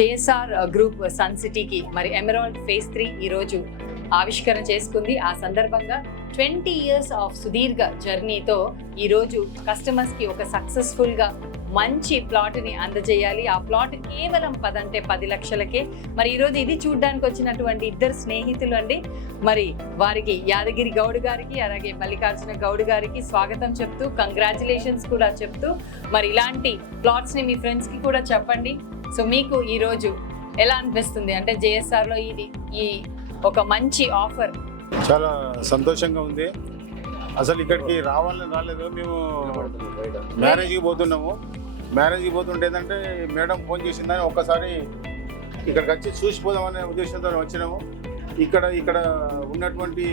JSR group sun సిటీకి మరి emerald phase 3 ఈరోజు ఆవిష్కరణ చేసుకుంది. ఆ సందర్భంగా 20 ఇయర్స్ ఆఫ్ సుదీర్ఘ జర్నీతో ఈరోజు కస్టమర్స్కి ఒక సక్సెస్ఫుల్గా మంచి ప్లాట్ని అందజేయాలి. ఆ ప్లాట్ కేవలం 10 లక్షలకే. మరి ఈరోజు ఇది చూడడానికి వచ్చినటువంటి ఇద్దరు స్నేహితులు అండి. మరి వారికి యాదగిరి గౌడ్ గారికి అలాగే మల్లికార్జున గౌడ్ గారికి స్వాగతం చెప్తూ కంగ్రాచులేషన్స్ కూడా చెప్తూ మరి ఇలాంటి ప్లాట్స్ని మీ ఫ్రెండ్స్కి కూడా చెప్పండి. సో మీకు ఈరోజు ఎలా అనిపిస్తుంది అంటే జేఎస్ఆర్లో ఈ ఒక మంచి ఆఫర్? చాలా సంతోషంగా ఉంది. అసలు ఇక్కడికి రావాలని రాలేదు, మేము మ్యారేజ్కి పోతున్నాము. మ్యారేజ్కి పోతుంటే ఏంటంటే మేడం ఫోన్ చేసిందని ఒక్కసారి ఇక్కడికి వచ్చి చూసిపోదామనే ఉద్దేశంతో వచ్చినాము. ఇక్కడ ఉన్నటువంటి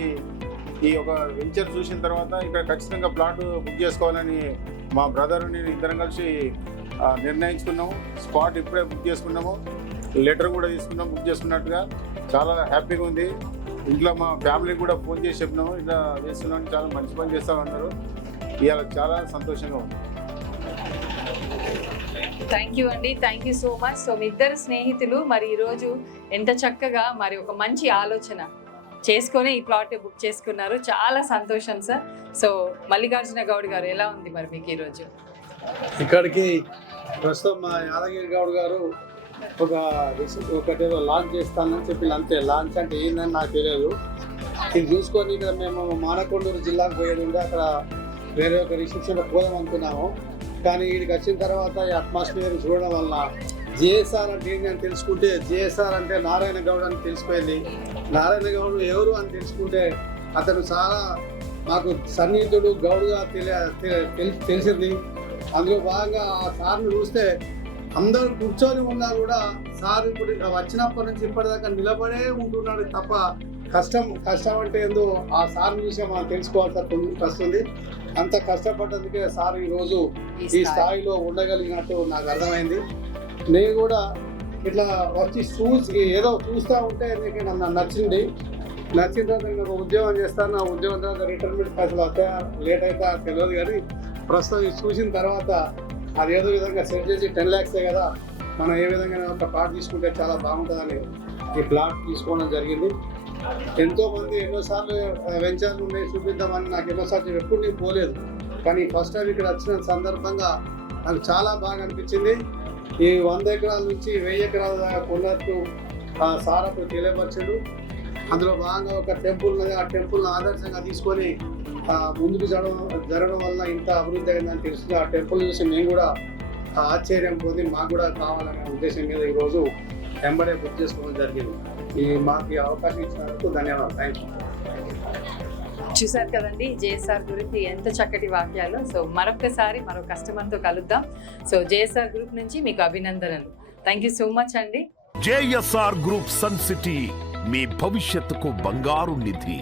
ఈ ఒక వెంచర్ చూసిన తర్వాత ఇక్కడ ఖచ్చితంగా ప్లాట్ బుక్ చేసుకోవాలని మా బ్రదర్ నేను ఇద్దరం కలిసి నిర్ణయించుకున్నాము. స్పాట్ ఇప్పుడే బుక్ చేసుకున్నాము, లెటర్ కూడా తీసుకున్నాము బుక్ చేసుకున్నట్టుగా. చాలా హ్యాపీగా ఉంది. ఇంట్లో మా ఫ్యామిలీకి కూడా ఫోన్ చేసి చెప్పినాము, ఇలా చేస్తున్నాం, చాలా మంచి పని చేస్తామన్నారు. ఇవాళ చాలా సంతోషంగా ఉంది. థ్యాంక్ యూ అండి, thank you so much. So మీ ఇద్దరు స్నేహితులు మరి ఈరోజు ఎంత చక్కగా మరి ఒక మంచి ఆలోచన చేసుకొని ఈ ప్లాట్ బుక్ చేసుకున్నారు. చాలా సంతోషం సార్. సో మల్లికార్జున గౌడ్ గారు ఎలా ఉంది మరి మీకు ఈరోజు? ఇక్కడికి ప్రస్తుతం మా యాదగిరి గౌడ్ గారు ఒకటేదో లాంచ్ చేస్తానని చెప్పి, అంతే. లాంచ్ అంటే ఏందని నాకు తెలియదు. ఇది చూసుకొని ఇక్కడ మేము మానకొండూరు జిల్లాకు పోయేది ఉంటే అక్కడ వేరే ఒక రిసెప్షన్లో పోదాం అనుకున్నాము. కానీ వీడికి వచ్చిన తర్వాత ఈ అట్మాస్ఫియర్ చూడడం వల్ల జేఎస్ఆర్ అంటే ఏంటి అని తెలుసుకుంటే, జేఎస్ఆర్ అంటే నారాయణ గౌడ్ అని తెలిసిపోయింది. నారాయణ గౌడ్ ఎవరు అని తెలుసుకుంటే అతను చాలా మాకు సన్నిహితుడు గౌడ్గా తెలిసింది. అందులో భాగంగా ఆ సార్ని చూస్తే అందరూ కూర్చొని ఉన్నా కూడా సార్ ఇప్పుడు వచ్చినప్పటి నుంచి ఇప్పటిదాకా నిలబడే ఉంటున్నాడు తప్ప కష్టం అంటే ఏందో ఆ సార్ని చూసే మనం తెలుసుకోవాల్సి వస్తుంది. అంత కష్టపడ్డందుకే సార్ ఈరోజు ఈ స్థాయిలో ఉండగలిగినట్టు నాకు అర్థమైంది. నేను కూడా ఇట్లా వచ్చి ఏదో చూస్తూ ఉంటే నీకు నన్ను నచ్చిన తర్వాత నేను ఒక ఉద్యోగం చేస్తాను. నా ఉద్యోగం తర్వాత రిటైర్మెంట్ పైసలు వస్తాయా లేట్ అవుతా తెలియదు, కానీ ప్రస్తుతం ఇది చూసిన తర్వాత అది ఏదో విధంగా సెట్ చేసి 10 lakhs కదా, మనం ఏ విధంగా ఒక ప్లాట్ తీసుకుంటే చాలా బాగుంటుందని ఈ ప్లాట్ తీసుకోవడం జరిగింది. ఎంతోమంది ఎన్నోసార్లు వెంచర్లు ఉన్నాయి చూపిద్దామని నాకు ఎన్నోసార్లు ఎప్పుడు నేను పోలేదు, కానీ ఫస్ట్ టైం ఇక్కడ వచ్చిన సందర్భంగా నాకు చాలా బాగా అనిపించింది. ఈ 100 ఎకరాల నుంచి 1000 ఎకరాల దాకా కొన్నట్టు సార్ అప్పుడు తెలియపరిచాడు. అందులో భాగంగా ఒక టెంపుల్ ఉన్నది, ఆ టెంపుల్ని ఆదర్శంగా తీసుకొని ముందుకు జరగడం వల్ల ఇంత అభివృద్ధి అయిందని తెలుస్తుంది. ఆ టెంపుల్ చూసి మేము కూడా ఆశ్చర్యం పొంది మాకు కూడా కావాలనే ఉద్దేశం మీద ఈరోజు వెంబడే బుక్ చేసుకోవడం జరిగింది. మాకు ఈ అవకాశం ఇచ్చినందుకు ధన్యవాదాలు. Thank you. చూసారు కదండి జేఎస్ఆర్ గురించి ఎంత చక్కటి వాక్యాలు. సో మరొకసారి మరో కస్టమర్తో కలుద్దాం. సో జేఎస్ఆర్ గ్రూప్ నుంచి మీకు అభినందనలు. థ్యాంక్ యూ సో మచ్ అండి. జేఎస్ఆర్ గ్రూప్ సన్ సిటీ, మీ భవిష్యత్తుకు బంగారు నిధి.